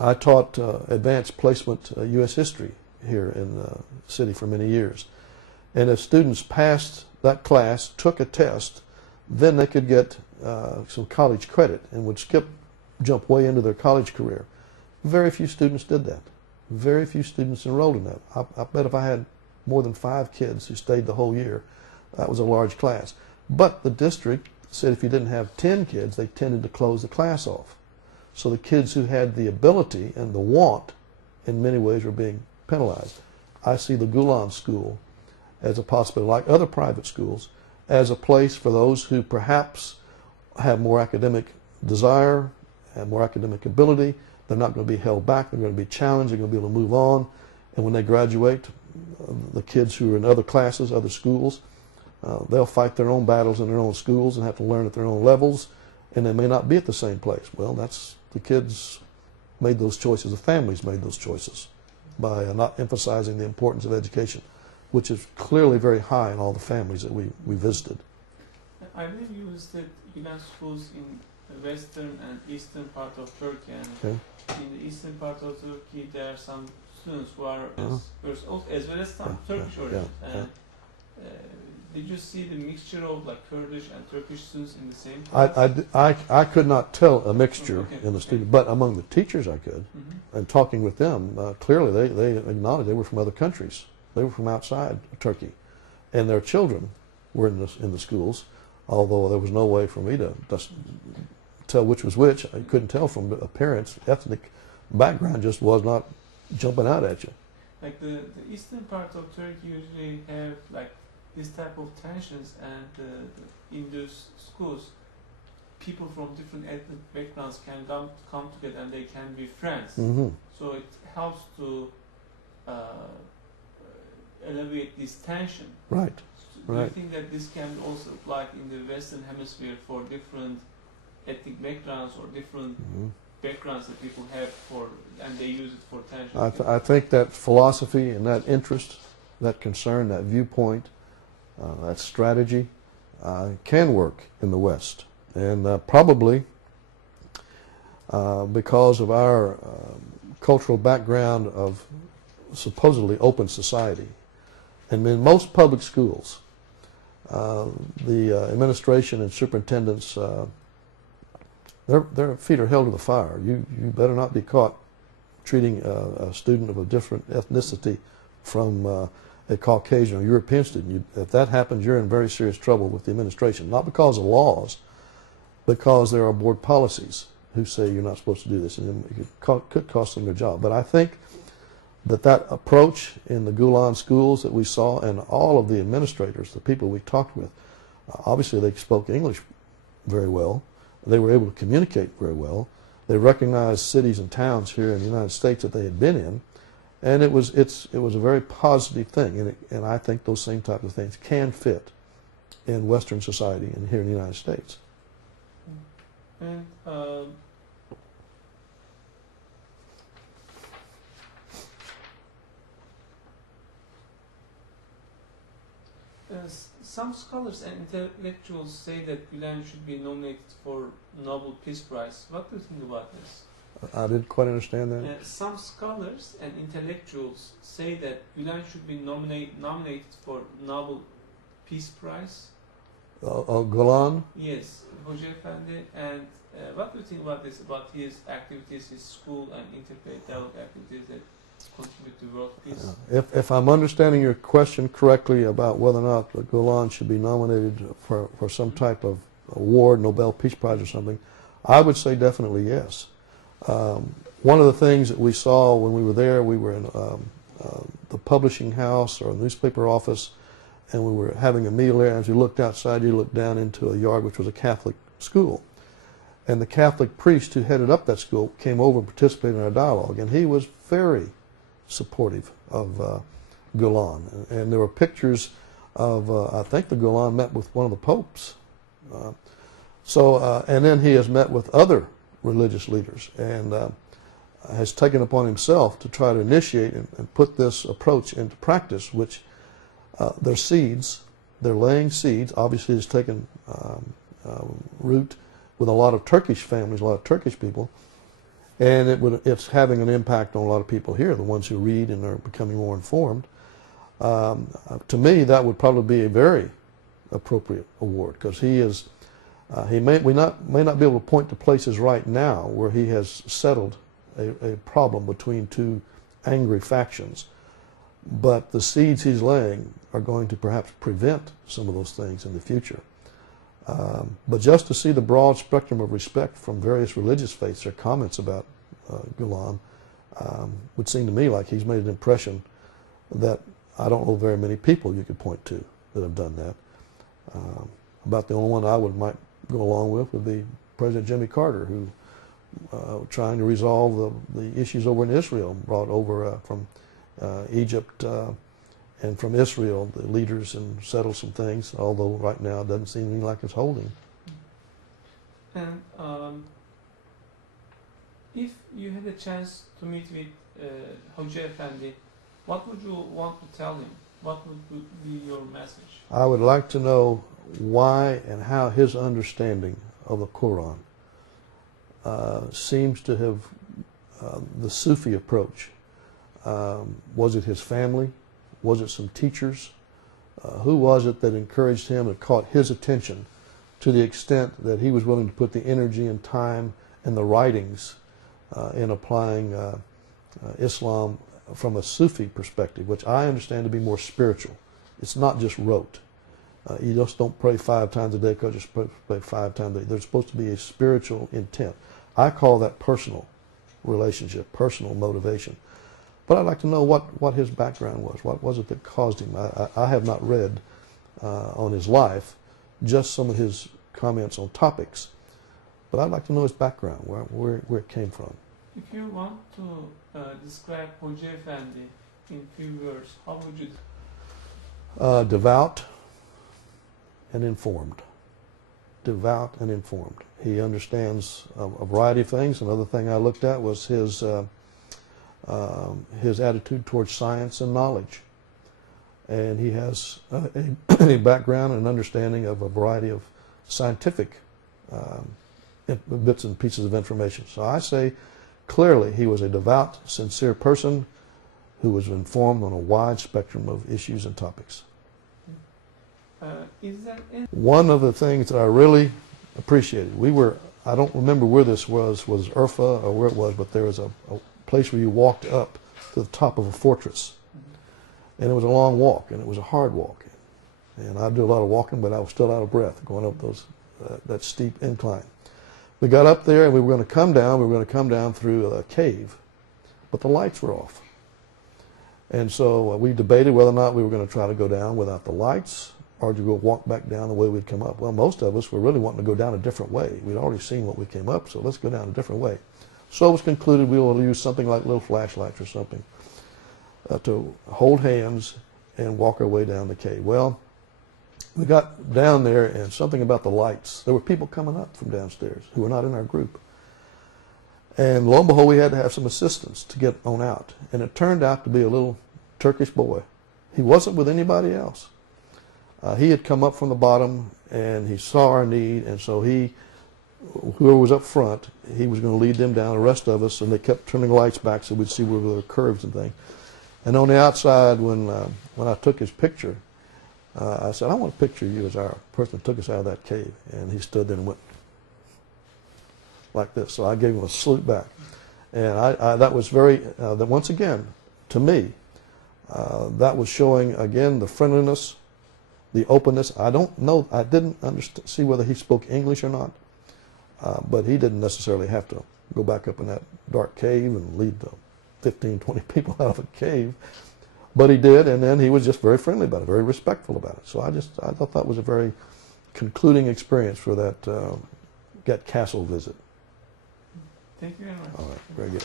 I taught advanced placement U.S. history here in the city for many years. And if students passed that class, took a test, then they could get some college credit and would jump way into their college career. Very few students did that. Very few students enrolled in that. I bet if I had more than 5 kids who stayed the whole year, that was a large class. But the district said if you didn't have 10 kids, they tended to close the class off. So the kids who had the ability and the want, in many ways, were being penalized. I see the Gulen School as a possibility, like other private schools, as a place for those who perhaps have more academic desire and more academic ability. They're not going to be held back. They're going to be challenged. They're going to be able to move on. And when they graduate, the kids who are in other classes, other schools, they'll fight their own battles in their own schools and have to learn at their own levels, and they may not be at the same place. Well, that's the kids made those choices. The families made those choices by not emphasizing the importance of education, which is clearly very high in all the families that we visited. I believe you visited Gulen schools in the western and eastern part of Turkey, and Okay. in the eastern part of Turkey there are some students who are as well as some Turkish origin. Did you see the mixture of like Kurdish and Turkish students in the same class? I could not tell a mixture in the students, but among the teachers I could. And talking with them, clearly they acknowledged they were from other countries. They were from outside Turkey. And their children were in the schools, although there was no way for me to tell which was which. I couldn't tell from appearance. Ethnic background just was not jumping out at you. Like the eastern part of Turkey usually have like this type of tensions, and in those schools people from different ethnic backgrounds can come together and they can be friends. So it helps to alleviate this tension. Right. Do you think that this can also apply in the Western Hemisphere for different ethnic backgrounds or different backgrounds that people have and they use it for tension? I think that philosophy and that interest, that concern, that viewpoint, that strategy can work in the West. And probably because of our cultural background of supposedly open society. And in most public schools, the administration and superintendents, their feet are held to the fire. You better not be caught treating a student of a different ethnicity from a Caucasian or European student. If that happens, you're in very serious trouble with the administration. Not because of laws, because there are board policies who say you're not supposed to do this, and it could cost them their job. But I think that approach in the Gulen schools that we saw, and all of the administrators, the people we talked with, obviously they spoke English very well. They were able to communicate very well. They recognized cities and towns here in the United States that they had been in, and it was a very positive thing. And I think those same types of things can fit in Western society and here in the United States. And some scholars and intellectuals say that Gulen should be nominated for Nobel Peace Prize. What do you think about this? I didn't quite understand that. Some scholars and intellectuals say that Gulen should be nominated for Nobel Peace Prize. Gulen? Yes, Hoca Efendi. And what do you think about this, about his activities, his school and intellectual activities that contribute to world peace? If I'm understanding your question correctly about whether or not Gulen should be nominated for some type of award, Nobel Peace Prize or something, I would say definitely yes. One of the things that we saw when we were there, we were in the publishing house or newspaper office, and we were having a meal there. As you looked outside, you looked down into a yard which was a Catholic school. And the Catholic priest who headed up that school came over and participated in our dialogue, and he was very supportive of Gulen. And there were pictures of, I think the Gulen met with one of the popes. And then he has met with other religious leaders and has taken upon himself to try to initiate and put this approach into practice, which they're seeds, they're laying seeds. Obviously it's taken root with a lot of Turkish families, a lot of Turkish people, And it's having an impact on a lot of people here, the ones who read and are becoming more informed. To me, that would probably be a very appropriate award, because he may not be able to point to places right now where he has settled a problem between two angry factions, but the seeds he's laying are going to perhaps prevent some of those things in the future. But just to see the broad spectrum of respect from various religious faiths, their comments about Gulen would seem to me like he's made an impression that I don't know very many people you could point to that have done that. About the only one I might go along with would be President Jimmy Carter, who trying to resolve the issues over in Israel, brought over from Egypt and from Israel the leaders and settled some things, although right now it doesn't seem like it's holding. And if you had a chance to meet with Hoca Efendi, what would you want to tell him? What would be your message? I would like to know why and how his understanding of the Quran seems to have the Sufi approach. Was it his family? Was it some teachers? Who was it that encouraged him and caught his attention to the extent that he was willing to put the energy and time and the writings in applying Islam from a Sufi perspective, which I understand to be more spiritual. It's not just rote. You just don't pray 5 times a day because you're supposed to pray 5 times a day. There's supposed to be a spiritual intent. I call that personal relationship, personal motivation. But I'd like to know what his background was. What was it that caused him? I have not read on his life, just some of his comments on topics. But I'd like to know his background, where it came from. If you want to describe Hoca Efendi in few words, how would you? Devout and informed. Devout and informed. He understands a variety of things. Another thing I looked at was his attitude towards science and knowledge. And he has a background and understanding of a variety of scientific bits and pieces of information. So I say clearly he was a devout, sincere person who was informed on a wide spectrum of issues and topics. One of the things that I really appreciated, I don't remember where this was Urfa or where it was, but there was a place where you walked up to the top of a fortress. And it was a long walk, and it was a hard walk. And I do a lot of walking, but I was still out of breath going up that steep incline. We got up there, and we were going to come down. We were going to come down through a cave, but the lights were off. And so we debated whether or not we were going to try to go down without the lights or to go walk back down the way we'd come up. Well, most of us were really wanting to go down a different way. We'd already seen what we came up, so let's go down a different way. So it was concluded we will use something like little flashlights or something to hold hands and walk our way down the cave. Well, we got down there, and something about the lights. There were people coming up from downstairs who were not in our group. And lo and behold, we had to have some assistance to get on out. And it turned out to be a little Turkish boy. He wasn't with anybody else. He had come up from the bottom, and he saw our need, and so whoever was up front, he was going to lead them down, the rest of us, and they kept turning lights back so we'd see where there were curves and things. And on the outside, when I took his picture, I said, I want to picture you as our person that took us out of that cave. And he stood there and went like this. So I gave him a salute back. And that was that once again, to me, that was showing, again, the friendliness, the openness. I don't know, I didn't see whether he spoke English or not, but he didn't necessarily have to go back up in that dark cave and lead the 15, 20 people out of a cave. But he did, and then he was just very friendly about it, very respectful about it. So I thought that was a very concluding experience for that castle visit. Thank you very much. All right, very good.